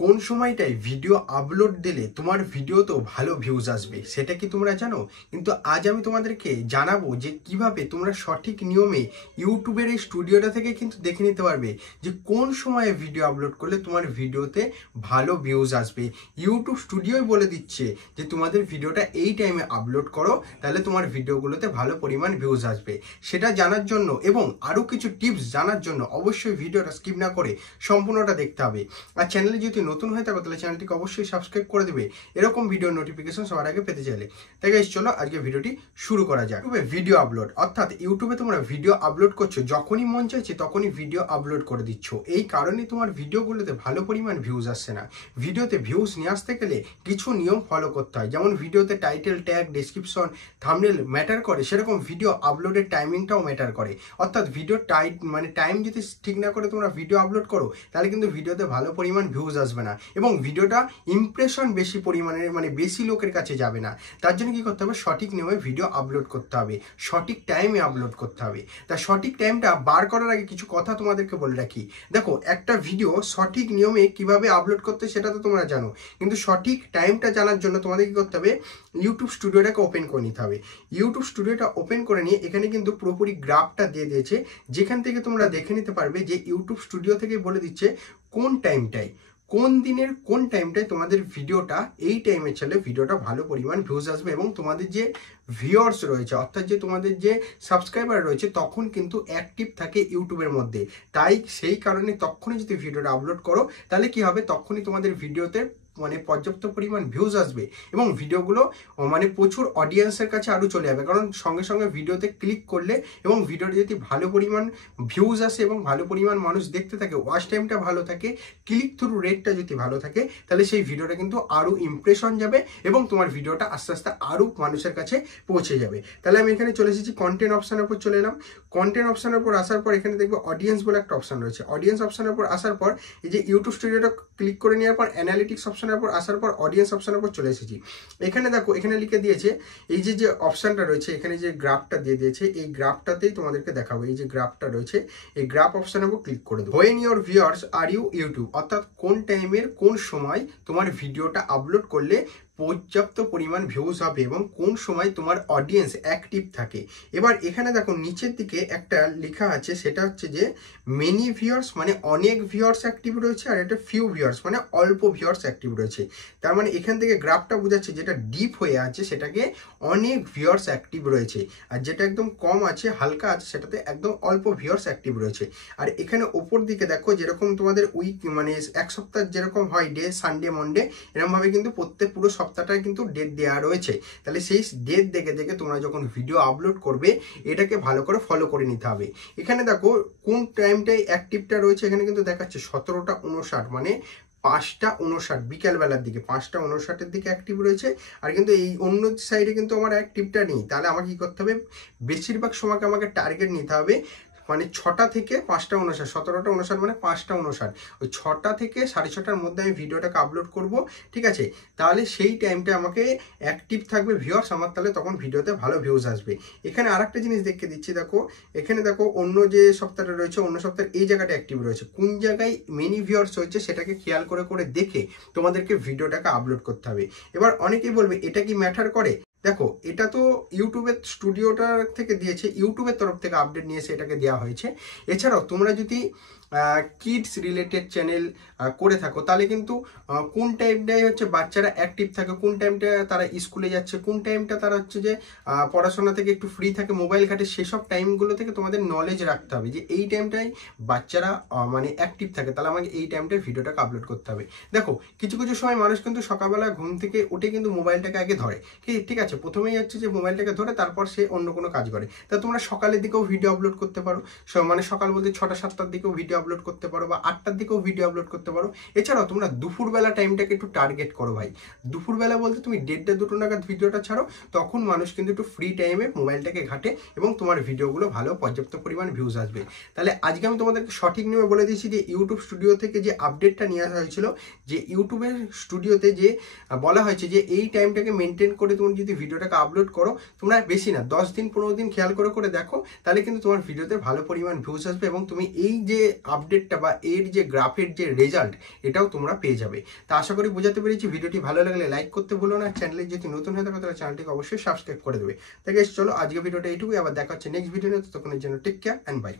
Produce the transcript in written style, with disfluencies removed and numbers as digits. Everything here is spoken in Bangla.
কোন সময়টায় ভিডিও আপলোড দিলে তোমার ভিডিওতেও ভালো ভিউজ আসবে সেটা কি তোমরা জানো? কিন্তু আজ আমি তোমাদেরকে জানাবো যে কিভাবে তোমরা সঠিক নিয়মে ইউটিউবের এই স্টুডিওটা থেকে কিন্তু দেখে নিতে পারবে যে কোন সময়ে ভিডিও আপলোড করলে তোমার ভিডিওতে ভালো ভিউজ আসবে। ইউটিউব স্টুডিওই বলে দিচ্ছে যে তোমাদের ভিডিওটা এই টাইমে আপলোড করো, তাহলে তোমার ভিডিওগুলোতে ভালো পরিমাণ ভিউজ আসবে। সেটা জানার জন্য এবং আরও কিছু টিপস জানার জন্য অবশ্যই ভিডিওটা স্কিপ না করে সম্পূর্ণটা দেখতে হবে। আর চ্যানেলে যদি নতুন হয়ে থাকো তাহলে চ্যানেলটিকে অবশ্যই সাবস্ক্রাইব করে দেবে এরকম ভিডিও নোটিফিকেশন সবার আগে পেতে চাইলে। তাই গাইস চলো আজকে ভিডিওটি শুরু করা যাক। ইউটিউবে ভিডিও আপলোড, অর্থাৎ ইউটিউবে তোমরা ভিডিও আপলোড করছো, যখনই মন চাইছে তখনই ভিডিও আপলোড করে দিচ্ছ। এই কারণে তোমার ভিডিওগুলোতে ভালো পরিমাণ ভিউজ আসছে না। ভিডিওতে ভিউজ নিয়ে আসতে গেলে কিছু নিয়ম ফলো করতে হয়, যেমন ভিডিওতে title, tag, description, thumbnail matter করে, সেরকম ভিডিও আপলোডের টাইমিংটাও ম্যাটার করে। অর্থাৎ ভিডিও টাইম যদি ঠিক না করে তোমরা ভিডিও আপলোড করো তাহলে কিন্তু ভিডিওতে ভালো পরিমাণ ভিউজ আসবে না এবং ভিডিওটা ইমপ্রেশন বেশি পরিমাণের বেশি লোকের কাছে যাবে না। তার জন্য কি করতে হবে, সঠিক নিয়মে ভিডিও আপলোড করতে হবে, সঠিক টাইমে আপলোড করতে হবে। তা সঠিক টাইমটা বার করার আগে কিছু কথা তোমাদেরকে বলে রাখি। দেখো, একটা ভিডিও সঠিক নিয়মে কিভাবে আপলোড করতে সেটা তো তোমরা জানো, কিন্তু সঠিক টাইমটা জানার জন্য তোমাদের কি করতে হবে, ইউটিউব স্টুডিওটাকে ওপেন করে নিতে হবে। ইউটিউব স্টুডিওটা ওপেন করে নিয়ে এখানে কিন্তু পুরোপুরি গ্রাফটা দিয়ে দিয়েছে, যেখান থেকে তোমরা দেখে নিতে পারবে যে ইউটিউব স্টুডিও থেকে বলে দিচ্ছে কোন টাইমটায়, কোন দিনের কোন টাইমটায় তোমাদের ভিডিওটা এই টাইমে চলে ভিডিওটা ভালো পরিমাণ ভিউজ আসবে এবং তোমাদের যে ভিউয়ার্স রয়েছে, অর্থাৎ যে তোমাদের যে সাবস্ক্রাইবার রয়েছে, তখন কিন্তু অ্যাক্টিভ থাকে ইউটিউবের মধ্যে। তাই সেই কারণে তখনই যদি ভিডিওটা আপলোড করো তাহলে কি হবে, তখনই তোমাদের ভিডিওতে পর্যাপ্ত পরিমাণ ভিউজ আসবে এবং ভিডিওগুলো প্রচুর অডিয়েন্সের কাছে আরও চলে যাবে। কারণ সঙ্গে সঙ্গে ভিডিওতে ক্লিক করলে এবং ভিডিওতে যদি ভালো পরিমাণ ভিউজ আসে এবং ভালো পরিমাণ মানুষ দেখতে থাকে, ওয়াচ টাইমটা ভালো থাকে, ক্লিক থ্রু রেটটা যদি ভালো থাকে, তাহলে সেই ভিডিওটা কিন্তু আরও ইমপ্রেশন যাবে এবং তোমার ভিডিওটা আস্তে আস্তে আরও মানুষের কাছে পৌঁছে যাবে। তাহলে আমি এখানে চলে এসেছি কন্টেন্ট অপশানের উপর চলে এলাম। কন্টেন্ট অপশানের উপর আসার পর এখানে দেখবো অডিয়েন্স বলে একটা অপশান রয়েছে। অডিয়েন্স অপশানের উপর আসার পর এই যে ইউটিউব স্টুডিওটা ক্লিক করে নেওয়ার পর অ্যানালিটিক্স অপশানের উপর আসার পর অডিয়েন্স অপশানের উপর চলে এসেছি। এখানে দেখো, এখানে লিখে দিয়েছে এই যে অপশানটা রয়েছে, এখানে যে গ্রাফটা দিয়ে দিয়েছে, এই গ্রাফটাতেই তোমাদেরকে দেখাবো। এই যে গ্রাফটা রয়েছে, এই গ্রাফ অপশানের উপর ক্লিক করে দেবো। When your viewers are you YouTube, অর্থাৎ কোন টাইমের কোন সময় তোমার ভিডিওটা আপলোড করলে পর্যাপ্ত পরিমাণ ভিউজ হবে এবং কোন সময় তোমার অডিয়েন্স অ্যাক্টিভ থাকে। এবার এখানে দেখো নিচের দিকে একটা লেখা আছে, সেটা হচ্ছে যে মেনি ভিউয়ার্স অনেক ভিউয়ার্স অ্যাক্টিভ রয়েছে, আর এটা ফিউ ভিউয়ার্স অল্প ভিউয়ার্স অ্যাক্টিভ রয়েছে। তার এখান থেকে গ্রাফটা বোঝাচ্ছে যেটা ডিপ হয়ে আছে সেটাকে অনেক ভিউয়ার্স অ্যাক্টিভ রয়েছে, আর যেটা একদম কম আছে, হালকা আছে, সেটাতে একদম অল্প ভিউয়ার্স অ্যাক্টিভ রয়েছে। আর এখানে ওপর দিকে দেখো যেরকম তোমাদের উইক এক সপ্তাহ যেরকম হয় ডে, সানডে, মনডে, এরকমভাবে কিন্তু প্রত্যেক পুরো সপ্তাহটায় কিন্তু ডেট দেওয়া রয়েছে। তাহলে সেই ডেট দেখে দেখে তোমরা যখন ভিডিও আপলোড করবে এটাকে ভালো করে ফলো করে নিতে হবে। এখানে দেখো কোন টাইমটাই অ্যাক্টিভটা রয়েছে, এখানে কিন্তু দেখাচ্ছে 17:59, 5:59 বিকেলবেলার দিকে, 5:59-এর দিকে অ্যাক্টিভ রয়েছে। আর কিন্তু এই অন্য সাইডে কিন্তু আমার অ্যাক্টিভটা নেই। তাহলে আমাকে কি করতে হবে, বেশিরভাগ সময়কে আমাকে টার্গেট নিতে হবে 6টা থেকে 5:59, 17:59 5:59, ওই 6টা থেকে 6:30টার মধ্যে আমি ভিডিওটাকে আপলোড করব, ঠিক আছে? তাহলে সেই টাইমটা আমাকে অ্যাক্টিভ থাকবে ভিউয়ার্স আমার, তাহলে তখন ভিডিওতে ভালো ভিউজ আসবে। এখানে আর একটা জিনিস দেখে দিচ্ছি, দেখো এখানে দেখো অন্য যে সপ্তাহটা রয়েছে, অন্য সপ্তাহের এই জায়গাটা অ্যাক্টিভ রয়েছে, কোন জায়গায় মেনি ভিউয়ার্স হয়েছে সেটাকে খেয়াল করে করে দেখে তোমাদেরকে ভিডিওটাকে আপলোড করতে হবে। এবার অনেকেই বলবে এটা কি ম্যাটার করে? দেখো, এটা তো ইউটিউবের স্টুডিওটার থেকে দিয়েছে, ইউটিউবের তরফ থেকে আপডেট নিয়ে এসে এটাকে দেওয়া হয়েছে। এছাড়াও তোমরা যদি কিডস রিলেটেড চ্যানেল করে থাকো তাহলে কিন্তু কোন টাইমটায় হচ্ছে বাচ্চারা অ্যাক্টিভ থাকে, কোন টাইমটা তারা স্কুলে যাচ্ছে, কোন টাইমটা তারা হচ্ছে যে পড়াশোনা থেকে একটু ফ্রি থাকে, মোবাইল ঘাটে, সেসব টাইমগুলো থেকে তোমাদের নলেজ রাখতে হবে যে এই টাইমটায় বাচ্চারা অ্যাক্টিভ থাকে, তাহলে আমাকে এই টাইমটায় ভিডিওটাকে আপলোড করতে হবে। দেখো, কিছু কিছু সময় মানুষ কিন্তু সকালবেলা ঘুম থেকে উঠে কিন্তু মোবাইলটাকে আগে ধরে, ঠিক আছে, প্রথমেই হচ্ছে যে মোবাইলটাকে ধরে তারপর সে অন্য কোনো কাজ করে। তা তোমরা সকালের দিকেও ভিডিও আপলোড করতে পারো, সকাল বলতে 6টা-7টার দিকেও ভিডিও আপলোড করতে পারো বা 8টার দিকেও ভিডিও আপলোড করতে পারো। এছাড়াও তোমরা দুপুরবেলা টাইমটাকে একটু টার্গেট করো ভাই। দুপুরবেলা বলতে তুমি 1:30-2টো নাগাদ ভিডিওটা ছাড়ো, তখন মানুষ কিন্তু একটু ফ্রি টাইমে মোবাইলটাকে ঘাটে এবং তোমার ভিডিওগুলো ভালো পর্যাপ্ত পরিমাণ ভিউজ আসবে। তাহলে আজকে আমি তোমাদেরকে সঠিক নিয়মে বলে দিয়েছি যে ইউটিউব স্টুডিও থেকে যে আপডেটটা নিয়ে আসা হয়েছিল, যে ইউটিউবের স্টুডিওতে যে বলা হয়েছে যে এই টাইমটাকে মেনটেন করে তুমি যদি ভিডিওটাকে আপলোড করো, তোমরা বেশি না 10 দিন 15 দিন খেয়াল করে করে দেখো, তাহলে কিন্তু তোমার ভিডিওতে ভালো পরিমাণ ভিউজ আসবে এবং তুমি এই যে আপডেটটা বা এর যে গ্রাফের যে রেজাল্ট এটাও তোমরা পেয়ে যাবে। তা আশা করি বোঝাতে পেরেছি। ভিডিওটি ভালো লাগলে লাইক করতে ভুলো না, চ্যানেলে যদি নতুন হয়ে থাকো তাহলে চ্যানেলটিকে অবশ্যই সাবস্ক্রাইব করে দেবে। তাই গাইস চলো আজকে ভিডিওটা এইটুকুই, আবার দেখা হচ্ছে নেক্সট ভিডিও নিয়ে। ততক্ষণের জন্য টেক কেয়ার অ্যান্ড বাই।